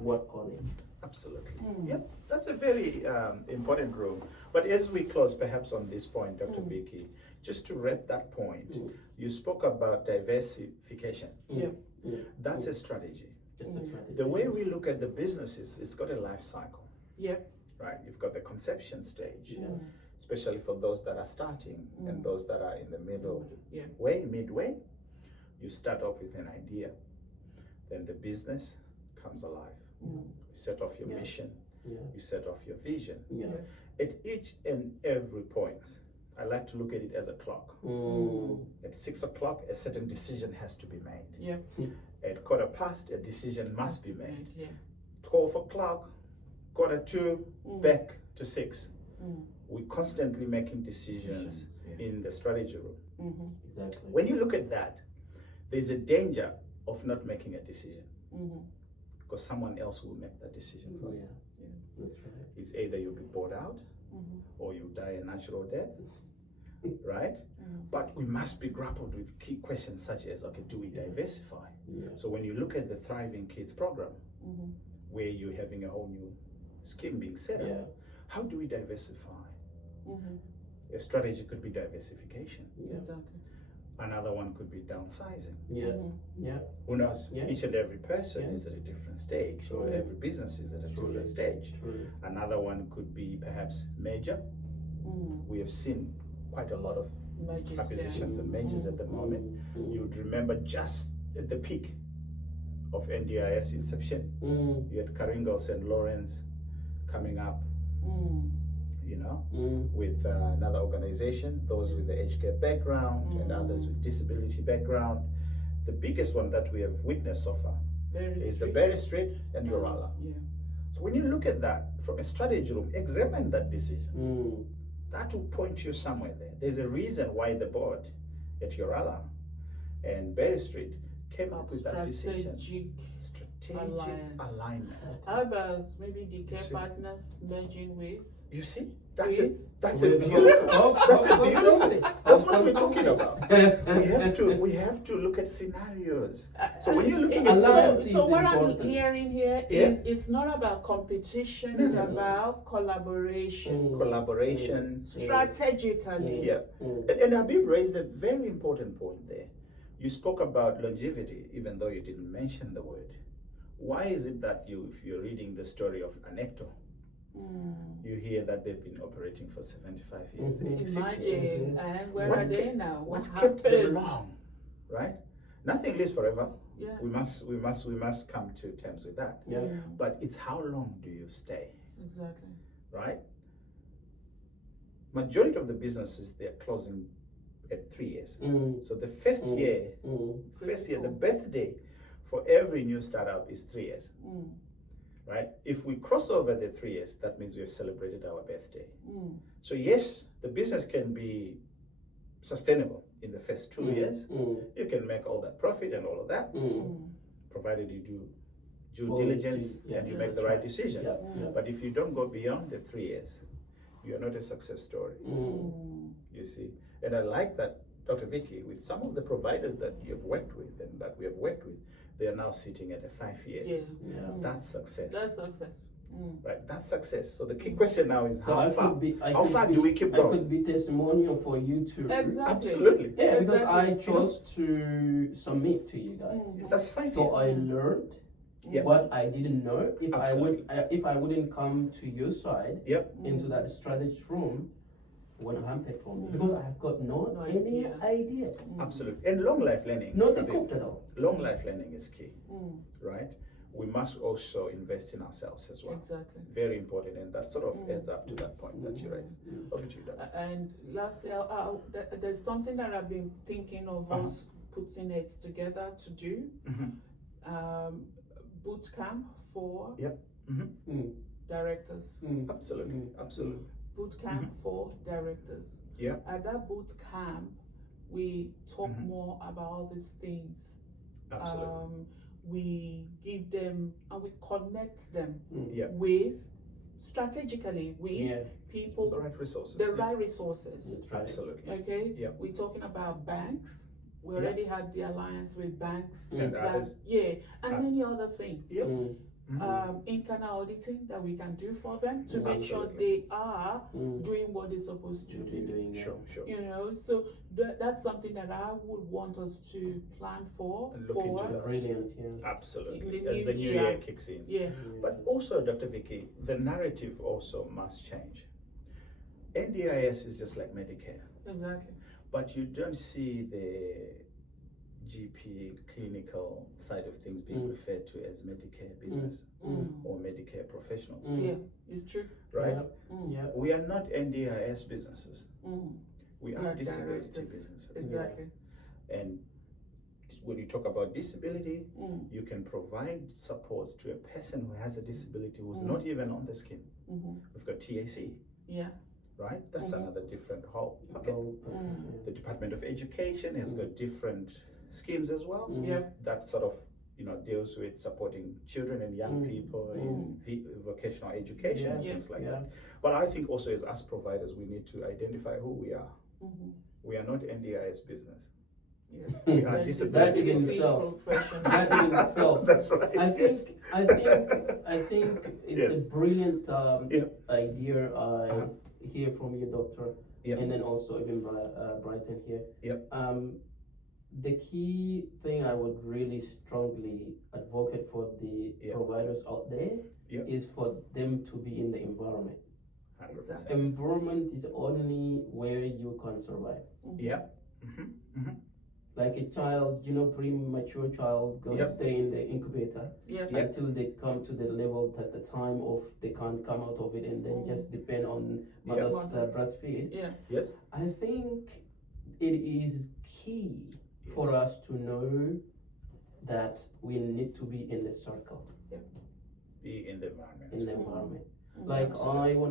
work on it. Absolutely. Yep, that's a very important role. But as we close, perhaps on this point, Dr. Vicky, just to wrap that point, you spoke about diversification. That's a strategy. It's a strategy. The way we look at the businesses, it's got a life cycle. Yep. Right? You've got the conception stage, especially for those that are starting and those that are in the midway. You start off with an idea, then the business comes alive. You set off your mission, you set off your vision. At each and every point, I like to look at it as a clock. At 6 o'clock, a certain decision has to be made. At 1:15, a decision must be made. 12 o'clock, 1:45, back to 6. We're constantly making decisions in the strategy room. Exactly. When you look at that, there's a danger of not making a decision because someone else will make that decision for you. That's right. It's either you'll be bought out or you die a natural death, right? But we must be grappled with key questions such as, okay, do we diversify? So when you look at the Thriving Kids program, where you're having a whole new scheme being set up, how do we diversify? A strategy could be diversification. Exactly. Another one could be downsizing. Who knows? Each and every person is at a different stage, or every business is at a different stage. Another one could be perhaps merger. We have seen quite a lot of acquisitions and mergers at the moment. You would remember just at the peak of NDIS inception, you had Karingo and Lawrence coming up, with another organization, those with the age gap background and others with disability background. The biggest one that we have witnessed so far is the Berry Street and Urala. So when you look at that from a strategy room, examine that decision. That will point you somewhere there. There's a reason why the board at Urala and Berry Street came up with that decision. Strategic alignment. How about maybe the care partners merging with? You see, that's a beautiful. That's what we're talking about. We have to look at scenarios. So when you're looking at scenarios, so what I'm hearing here is it's not about competition. It's about collaboration. Strategically. And Habib raised a very important point there. You spoke about longevity, even though you didn't mention the word. Why is it that if you're reading the story of Anecto, you hear that they've been operating for 75 years, 86 years. And where are they now? What kept them long, right? Nothing lives forever. We must come to terms with that. But it's how long do you stay? Exactly. Right? Majority of the businesses, they're closing at 3 years. So the first year, the birthday for every new startup is 3 years. Right? If we cross over the 3 years, that means we have celebrated our birthday. So yes, the business can be sustainable in the first 2 years. You can make all that profit and all of that, provided you do due diligence and you make the right decisions. But if you don't go beyond the 3 years, you're not a success story. You see? And I like that, Dr. Vicky, with some of the providers that you've worked with and that we have worked with, they are now sitting at 5 years. That's success. That's success. Right, that's success. So the key question now is how far do we keep going? I could be testimonial for you to. Exactly. Absolutely. Yeah, because I chose to submit to you guys. That's 5 years. So I learned what I didn't know. If I wouldn't come to your side into that strategy room, wouldn't happen for me because I've got no idea. Absolutely. And long life learning. Not equipped at all. Long life learning is key, right? We must also invest in ourselves as well. Exactly. Very important, and that sort of adds up to that point that you raised. Over to you, Dr. And lastly, there's something that I've been thinking of us putting it together to do. Boot camp for directors. Absolutely. Boot camp for directors. At that boot camp, we talk more about all these things. Absolutely. We give them and we connect them with strategically with people, the right resources. Absolutely. Okay. We're talking about banks. We already had the alliance with banks. And others. And many other things. internal auditing that we can do for them to make sure they are doing what they're supposed to do. Doing, Sure. You know, so that's something that I would want us to plan for. Brilliant, yeah. Absolutely. As the new year kicks in. Yeah. But also, Dr. Vicky, the narrative also must change. NDIS is just like Medicare. Exactly. But you don't see the GP clinical side of things being referred to as Medicare business or Medicare professionals. Yeah, it's true. Right? Yeah. We are not NDIS businesses. We are disability businesses. Exactly. And when you talk about disability, you can provide support to a person who has a disability who's not even on the scheme. We've got TAC. Yeah. Right? That's another different whole pocket. The Department of Education has got different schemes as well. That sort of deals with supporting children and young people in vocational education and things like that. But I think also as us providers, we need to identify who we are. We are not NDIS business. We are disability. That in itself. That's right. I think it's a brilliant idea. Hear from you, Doctor, and then also even Brighton here. The key thing I would really strongly advocate for the providers out there is for them to be in the environment. 100%. Environment is only where you can survive. Like a child, premature child goes stay in the incubator until they come to the level that the time of they can't come out of it and then just depend on mother's breastfeed. Yes. I think it is key for us to know that we need to be in the circle. Be in the environment. Like I want